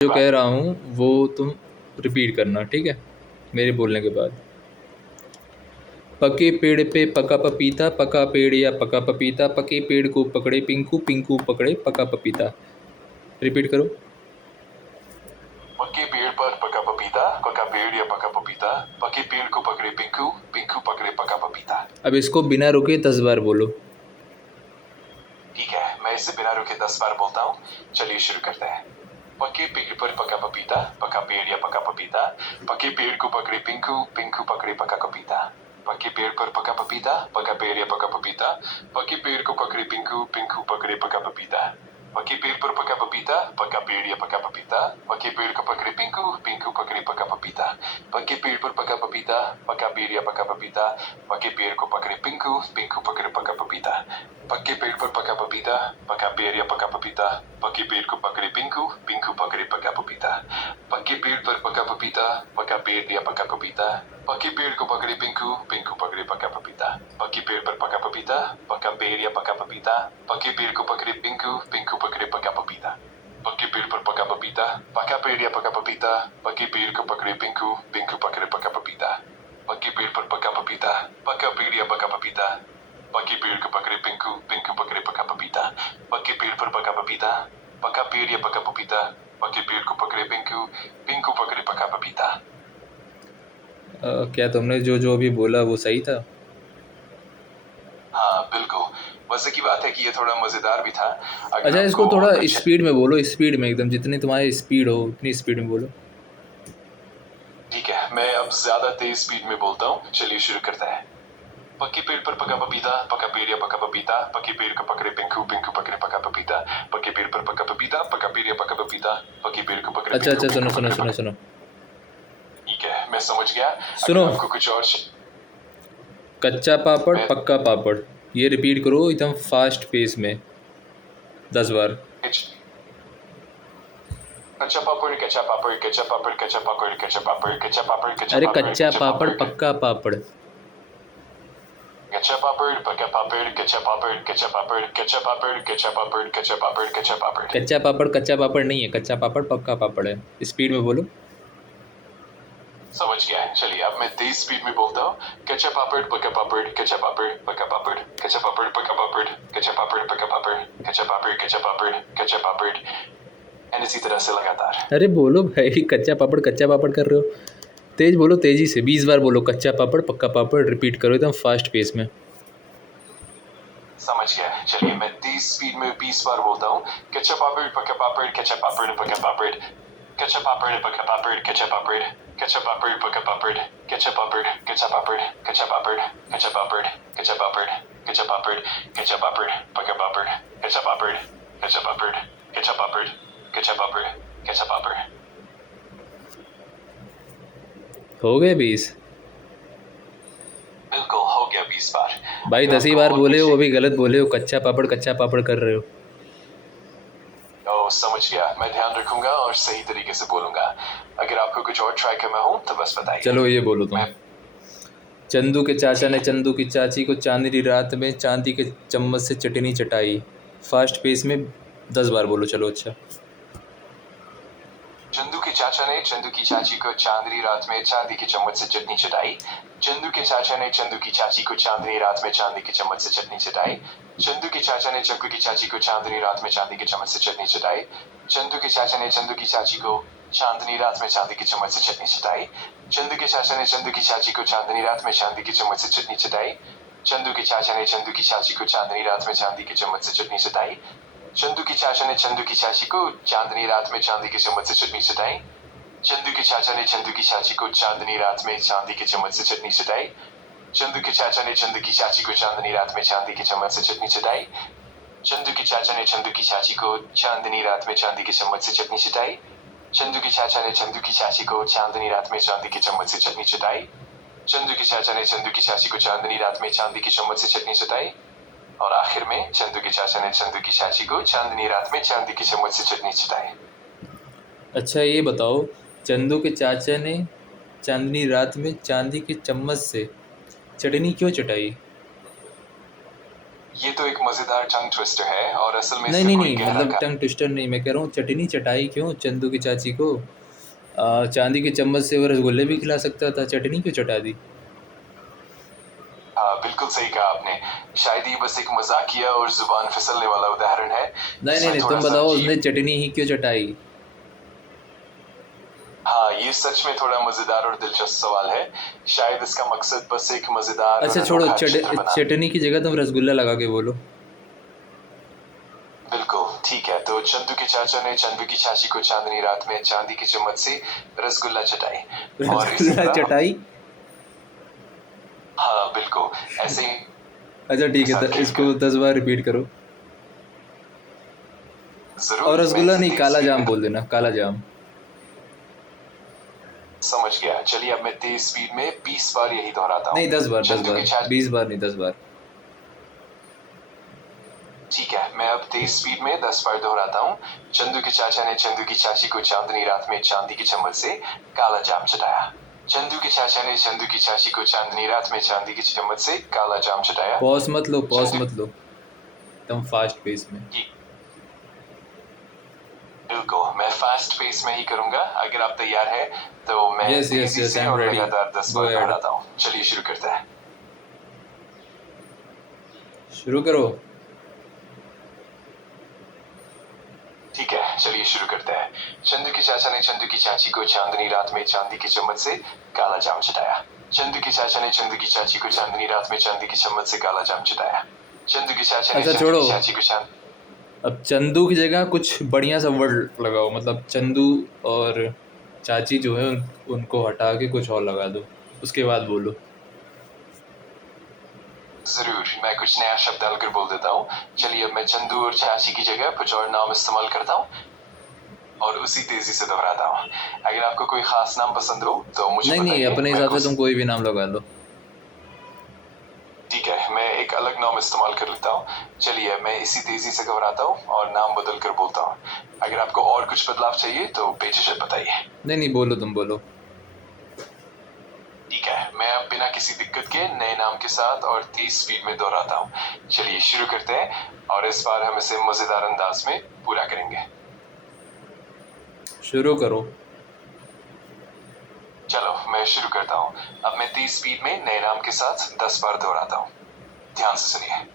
जो कह रहा हूँ वो तुम रिपीट करना, ठीक है, मेरे बोलने के बाद। पके पेड़ पे पका पपीता, पका पेड़ या पका पपीता, पके पेड़ को पकड़े पिंकू, पिंकू पकड़े पका पपीता। रिपीट करो। पके पेड़ पर पका पपीता, पका पेड़ या पका पपीता, पके पेड़ को पकड़े पिंकू, पिंकू पकड़े पका पपीता। अब इसको बिना रुके 10 बार बोलो। ठीक है, मैं इसे बिना रुके 10 बार बोलता हूँ। चलिए शुरू करते हैं। पके पेड़ पर पका पपीता, पका पेड़ या पका पपीता, पके पेड़ को पकड़े पिंकू, पिंकू पकड़े पका पपीता। पके पेड़ पर पका पपीता, पका पेड़ या पका पपीता, पके पेड़ को पकड़े पिंकू, पिंकू पकड़े पका पपीता। पके पेड़ पर पका पपीता, पका पेड़ या पका पपीता, पके पेड़ को पकड़े पिंकू, पिंकू पकड़े पका पपीता। पके पेड़ पर पका पपीता, पका पेड़ या पका पपीता, पके पेड़ को पकड़े पिंकू, पिंकू पकड़े पका पपीता। पके पेड़ पर पका पपीता, पका पेड़ या पका पपीता, पके पेड़ को पकड़े पिंकू, पिंकू पकड़े पका पपीता। पके पेड़ पर पका पपीता, पका पेड़ या पका पपीता, पके पेड़ को पकड़े पिंकू, पिंकू पकड़े पका पपीता। पके पेड़ पर पका पपीता, पका पेड़ या पका पपीता, पके पेड़ को पकड़े पिंकू, पिंकू पकड़े पका पपीता। पके पेड़ पर पका पपीता, पका पेड़ या पका पपीता, पके पेड़ को पकड़े पिंकू, पिंकू पकड़े पका पपीता। पके पेड़ पर पका पपीता, पका पेड़ या पका पपीता, पके पेड़ को पकड़े पिंकू, पिंकू पकड़े पका पपीता। पके पेड़ पर पका पपीता, पका पेड़ या पका पपीता, पके पेड़ को पकड़े पिंकू, पिंकू पकड़े पका पपीता। क्या तुमने जो जो अभी बोला वो सही था? हाँ बिल्कुल। मजे की बात है कि ये थोड़ा मजेदार भी था। अच्छा, इसको थोड़ा स्पीड में बोलो, स्पीड में एकदम, जितनी तुम्हारी स्पीड हो उतनी स्पीड में बोलो। ठीक है, मैं अब ज्यादा तेज स्पीड में बोलता हूँ। चलिए शुरू करते हैं। पके पेड़ पर पका पपीता, पका पेड़ या पका पपीता, पके पेड़ को पकड़े पिंकू, पिंकू पकड़े पका पपीता। पके पेड़ पर पका पपीता, पका पेड़ या पका पपीता, पके पेड़ को पकड़े अच्छा पिंकू, अच्छा, सुनो पिंकू सुनो पकड़े सुनो पका। सुनो ठीक है, मैं समझ गया। सुनो। अगर आपको कुछ और कच्चा पापड़ मैं पक्का पापड़, ये रिपीट करो एकदम फास्ट पेस में 10 बार। कच्चा पापड़, कच्चा पापड़, कच्चा पापड़, कच्चा पापड़, कच्चा पापड़, कच्चा पापड़, कच्चा अरे पापड़, कच्चा कच्चा पापड़ पापड़, पक्का पापड़। कच्चा पापड़, पक्का पापड़, कच्चा पापड़, कच्चा पापड़, कच्चा पापड़, कच्चा पापड़, कच्चा पापड़, कच्चा पापड़। कच्चा पापड़ नहीं है, कच्चा पापड़ पक्का पापड़ है। स्पीड में बोलो। समझ गया है। चलिए अब मैं तेज स्पीड में बोलता हूँ। कच्चा पापड़, पक्का पापड़, कच्चा पापड़, पक्का पापड़, कच्चा पापड़, पक्का पापड़, कच्चा पापड़, पक्का पापड़, कच्चा पापड़, कच्चा पापड़, कच्चा पापड़, एंड इसी तरह से लगातार। अरे बोलो भाई, कच्चा पापड़ कर रहे हो, तेज बोलो, तेजी से 20 बार बोलो। कच्चा पापड़ पक्का पापड़ रिपीट करो एकदम फास्ट पेस में। समझ गया। चलिए मैं तेज स्पीड में 20 बार बोलता हूँ। कच्चा पापड़, पक्का पापड़, कच्चा पापड़, पक्का पापड़, कच्चा पापड़, पक्का पापड़, कच्चा पापड़, कच्चा पापड़, पक्का पापड़, कच्चा पापड़, कच्चा पापड़, कच्चा पापड़, कच्चा पापड़, कच्चा पापड़, कच्चा पापड़, कच्चा पापड़, पक्का पापड़, कच्चा पापड़, कच्चा पापड़, कच्चा पापड़, कच्चा पापड़, कच्चा पापड़। हो गए 20? बिल्कुल हो गया 20 बार। भाई 10 ही बार बोले हो, वो भी गलत बोले हो, कच्चा पापड़ कर रहे हो। समझ गया। मैं ध्यान रखूंगा और सही तरीके से बोलूंगा। अगर आपको कुछ और ट्राई करना हो तो बस बताइए। चलो ये बोलो तुम। चंदू के चाचा ने चंदू की चाची को चांदनी रात में चांदी के चम्मच से चटनी चटाई। फास्ट पेस में 10 बार बोलो। चलो अच्छा। चंदू के चाचा ने चंदू की चाची को चांदनी रात में चांदी के चम्मच से चटनी चटाई। चंदू के चाचा ने चंदू की चाची को चांदनी रात में चांदी के चम्मच से चटनी चटाई। चंदू के चाचा ने चंदू की चाची को चांदनी रात में चांदी के चम्मच से चटनी चटाई। चंदू के चाचा ने चंदू की चाची को चांदनी रात में चांदी के चम्मच से चटनी चटाई। चंदू के चाचा ने चंदू की चाची को चांदनी रात में चांदी के चम्मच से चटनी चटाई। चंदू के चाचा ने चंदू की चाची को चांदनी रात में चांदी के चम्मच से चटनी चटाई। चंदू की चाचा ने चंदू की चाची को चांदनी रात में चांदी के चम्मच से चटनी चटाई। चंदू के चाचा ने चंदू की चाची को चांदनी रात में चांदी के चम्मच से चटनी चटाई। चंदू के चाचा ने चंदू की चाची को चांदनी रात में चांदी के चम्मच से चटनी चटाई। चंदू के चाचा ने चंदू की चाची को चांदनी रात में चांदी के चम्मच से चटनी चटाई। चंदू के चाचा ने चंदू की चाची को चांदनी रात में चांदी के चम्मच से चटनी चटाई। चंदू के चाचा ने चंदू की चाची को चांदनी रात में चांदी के चम्मच से चटनी चटाई। और आखिर में चंदू के चाचा ने चंदू की चाची को चांदनी रात में चांदी की चम्मच से चटनी चटाई। अच्छा ये बताओ, चंदू के चाचा ने चांदनी रात में चांदी के चम्मच से चटनी क्यों चटाई? ये तो एक मजेदार टंग ट्विस्टर है और असल में नहीं इसका नहीं कोई नहीं, गहरा मतलब टंग ट्विस्टर नहीं, मैं कह रहा हूँ चटनी चटाई क्यों चंदू की चाची को। चांदी के चम्मच से वो रसगुल्ले भी खिला सकता था, चटनी क्यों चटा दी। हाँ बिल्कुल सही कहा आपने। शायद ये बस एक मजाकिया और जुबान फिसलने वाला उदाहरण है नहीं नहीं जिसमें नहीं, थोड़ा तुम सा बताओ उसने अजीब। चटनी ही क्यों चटाई। हाँ ये सच में थोड़ा मजेदार और दिलचस्प सवाल है। शायद इसका मकसद बस एक मजेदार और अच्छा छोड़ो, अनोखा चित्र बना। चटनी की जगह तुम रसगुल्ला लगा के बोलो। बिल्कुल ठीक है, तो चंदू के चाचा ने चंदू की चाची को चांदनी रात में चांदी की चम्मच से रसगुल्ला चटाई। और इसी रसगुल्ला तरह चटाई। हाँ बिल्कुल ऐसे ही अच्छा ठीक है, साथ इसको खेलकर। 10 बार रिपीट करो। जरूर और मैं रसगुल्ला इसी नहीं, तेज काला स्पीड जाम में बोल देना, काला जाम। समझ गया। चलिए अब मैं तेज स्पीड में 20 बार यही दोहराता नहीं, हूँ। 10 बार, 10 चंदू बार, की चाची 20 बार नहीं, 10 बार। ठीक है, मैं अब तेज स्पीड में 10 बार दोहराता हूँ। चंदू के चाचा ने चंदू की चाची को चांदनी रात में चांदी की चम्मच से काला जाम चटाया। चंदू के चाचा ने चंदू की चाची को चांदनी रात में चांदी की चम्मच से काला जाम चटाया। पॉज मत लो, पॉज चंदू मत लो, एकदम फास्ट पेस में। की बिल्कुल मैं फास्ट पेस में ही करूंगा। अगर आप तैयार हैं तो मैं यस यस तेजी यस, से आई एम और रेडी। लगातार 10 गो बार एहेड, दोहराता हूँ। चलिए शुरू करते हैं। शुरू करो। ठीक है चलिए शुरू करते हैं। चंदू के चाचा ने चंदू की चाची को चांदनी रात में चांदी की चम्मच से काला जाम चटाया। चंदू के चाचा ने चंदू की चाची को चांदनी रात में चांदी की चम्मच से काला जाम चटाया। चंदू के चाचा ने अच्छा चंदू छोड़ो, की चाची को चांद अब चंदू की जगह कुछ बढ़िया सा वर्ड लगाओ, मतलब चंदू और चाची जो है उनको हटा के कुछ और लगा दो, उसके बाद बोलो। जरूर मैं कुछ नया शब्द डालकर बोल देता हूँ। चलिए अब मैं चंदू और चाची की जगह कुछ और नाम इस्तेमाल करता हूँ और उसी तेजी से दोहराता हूँ। अगर आपको कोई खास नाम पसंद हो तो मुझे नहीं नहीं, बताइए। अपने मैं हिसाब से कुछ तुम कोई भी नाम लगा लो। ठीक है, मैं एक अलग नाम इस्तेमाल कर लेता हूँ। चलिए मैं इसी तेजी से घबराता हूँ और नाम बदल कर बोलता हूँ। अगर आपको और कुछ बदलाव चाहिए तो बेझिझक बताइए। नहीं नहीं, बोलो, तुम बोलो। ठीक है, मैं अब बिना किसी दिक्कत के नए नाम के साथ और तेज स्पीड में दोहराता हूँ। चलिए शुरू करते हैं और इस बार हम इसे मजेदार अंदाज में पूरा करेंगे। शुरू करो। चलो मैं शुरू करता हूँ। अब मैं तेज स्पीड में नए नाम के साथ 10 बार दोहराता हूँ। ध्यान से सुनिए।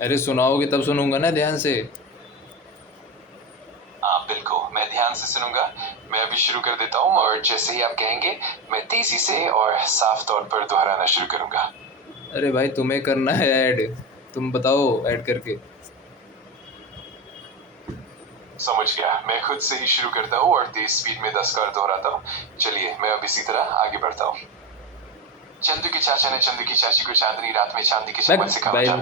अरे सुनाओगे तब सुनूंगा ना ध्यान से। हाँ बिल्कुल मैं ध्यान से सुनूंगा। मैं अभी शुरू कर देता हूँ और जैसे ही आप कहेंगे मैं तेजी से और साफ तौर पर दोहराना शुरू करूंगा। अरे भाई तुम्हें करना है ऐड, तुम बताओ ऐड करके। समझ गया, मैं खुद से ही शुरू करता हूँ और तेज स्पीड में 10 बार दोहराता हूँ। चलिए मैं अब इसी तरह आगे बढ़ता हूँ। चंदू के चाचा ने चंदू की चाची को चांदनी रात में चांदी की चम्मच से काला भाई जाम